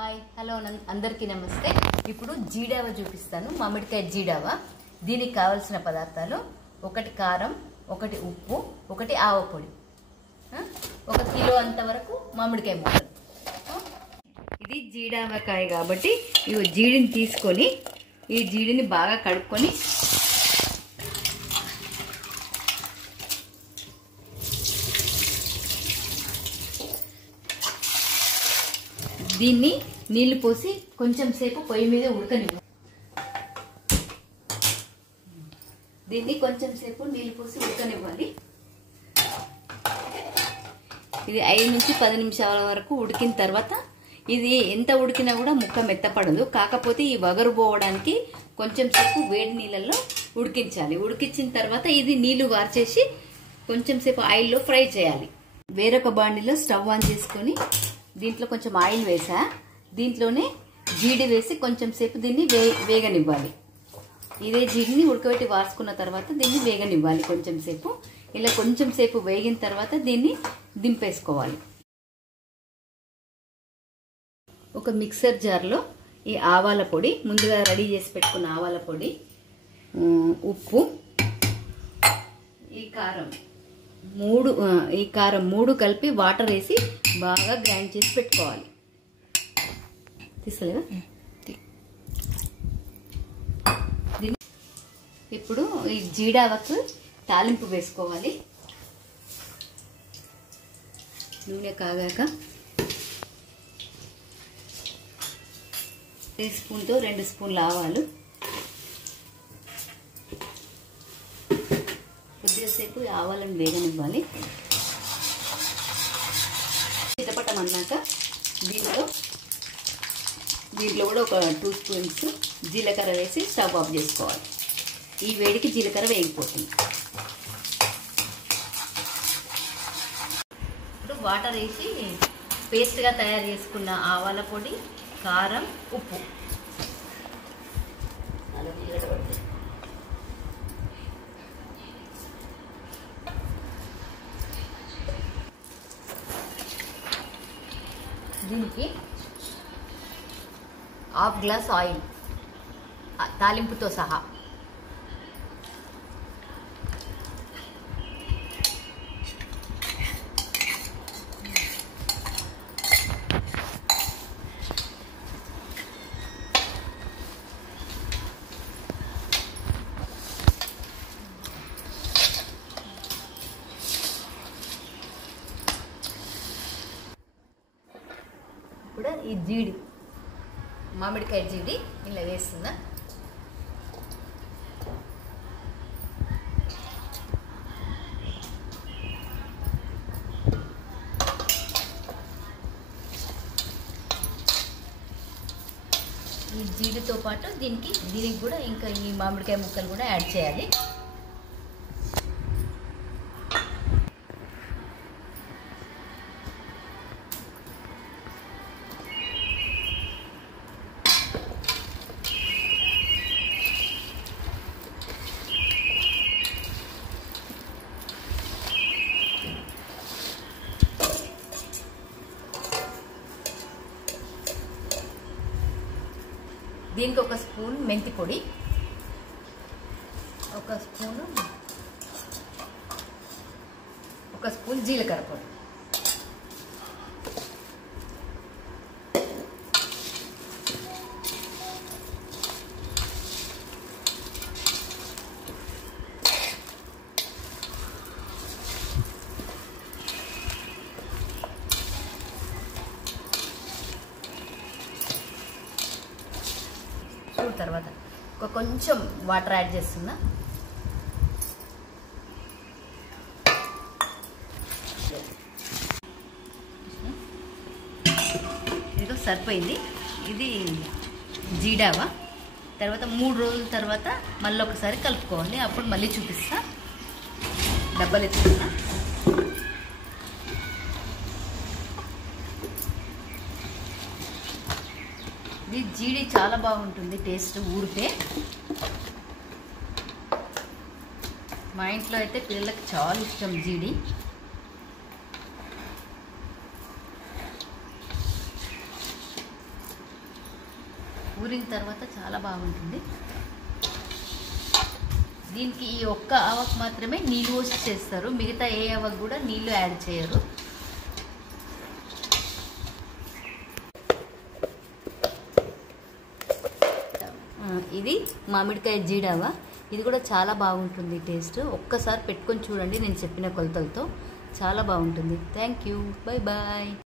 Hi hello అందరికీ నమస్తే. ఇప్పుడు జీడావ చూపిస్తాను. మామిడికాయ జీడావ. దీనికి కావాల్సిన పదార్థాలు: 1 కారం, 1 ఉప్పు, 1 ఆవపొడి, 1 కిలో అంతవరకు మామిడికాయ ముక్కలు. ఇది జీడావకాయ కాబట్టి ఈ జీడిని తీసుకొని ఈ జీడిని బాగా కడుక్కొని దీన్ని నీళ్లు పోసి కొంచెం సేపు పొయ్యి మీద ఉడకనివ్వాలి. ఇది 5 నుంచి 10 నిమిషాల వరకు ఉడికిన తర్వాత, ఇది ఎంత ఉడికినా కూడా ముక్క మెత్తపడదు. కాకపోతే ఈ వగరు పోవడానికి కొంచెం సేపు వేడి నీళ్ళల్లో ఉడికించాలి. ఉడికించిన తర్వాత ఇది నీళ్లు వార్చేసి కొంచెం సేపు ఆయిల్లో ఫ్రై చేయాలి. వేరొక బాండిలో స్టవ్ ఆన్ చేసుకొని దీంట్లో కొంచెం ఆయిల్ వేసా. దీంట్లోనే జీడి వేసి కొంచెం సేపు దీన్ని వేగనివ్వాలి. ఇదే జీడిని ఉడకబెట్టి వార్చుకున్న తర్వాత దీన్ని వేగనివ్వాలి కొంచెం సేపు. ఇలా కొంచెం సేపు వేగిన తర్వాత దీన్ని దింపేసుకోవాలి. ఒక మిక్సర్ జార్లో ఈ ఆవాల పొడి, ముందుగా రెడీ చేసి పెట్టుకున్న ఆవాల పొడి, ఉప్పు, ఈ కారం మూడు కలిపి వాటర్ వేసి బాగా గ్రైండ్ చేసి పెట్టుకోవాలి. తీసుకోలేదా? ఇప్పుడు ఈ జీడావకు తాలింపు వేసుకోవాలి. నూనె కాగాక 3 స్పూన్తో 2 స్పూన్ల ఆవాలు, కొద్దిసేపు ఆవాలను వేగనివ్వాలి. చిటపటమన్నాక దీంట్లో కూడా ఒక 2 స్పూన్స్ జీలకర్ర వేసి స్టవ్ ఆఫ్ చేసుకోవాలి. ఈ వేడికి జీలకర్ర వేగిపోతుంది. ఇప్పుడు వాటర్ వేసి పేస్ట్గా తయారు చేసుకున్న ఆవాల పొడి, కారం, ఉప్పు దీనికి 1/2 గ్లాస్ ఆయిల్ తాలింపుతో సహా, కూడా ఈ జీడి మామిడికాయ జీడి ఇలా వేస్తున్నా. ఈ జీడితో పాటు దీనికి కూడా ఇంకా ఈ మామిడికాయ ముక్కలు కూడా యాడ్ చేయాలి. దీనికి 1 స్పూన్ మెంతి పొడి, 1 స్పూన్ జీలకర్ర పొడి, తర్వాత కొంచెం వాటర్ యాడ్ చేస్తున్నా. ఇదిగో సరిపోయింది. ఇది జీడావా. తర్వాత 3 రోజుల తర్వాత మళ్ళీ ఒకసారి కలుపుకోవాలి. అప్పుడు మళ్ళీ చూపిస్తా. డబ్బాలు ఎత్తుకున్నా. ఇది జీడి చాలా బాగుంటుంది టేస్ట్ ఊరికే. మా ఇంట్లో అయితే పిల్లలకి చాలా ఇష్టం జీడి. ఊరిన తర్వాత చాలా బాగుంటుంది. దీనికి ఈ ఒక్క ఆవకు మాత్రమే నీళ్ళు పోసి చేస్తారు, మిగతా ఏ ఆవకు కూడా నీళ్ళు యాడ్ చేయరు. ఇది మామిడికాయ జీడావ, ఇది కూడా చాలా బాగుంటుంది టేస్ట్. ఒక్కసారి పెట్టుకొని చూడండి, నేను చెప్పిన కొలతలతో చాలా బాగుంటుంది. Thank you, bye bye.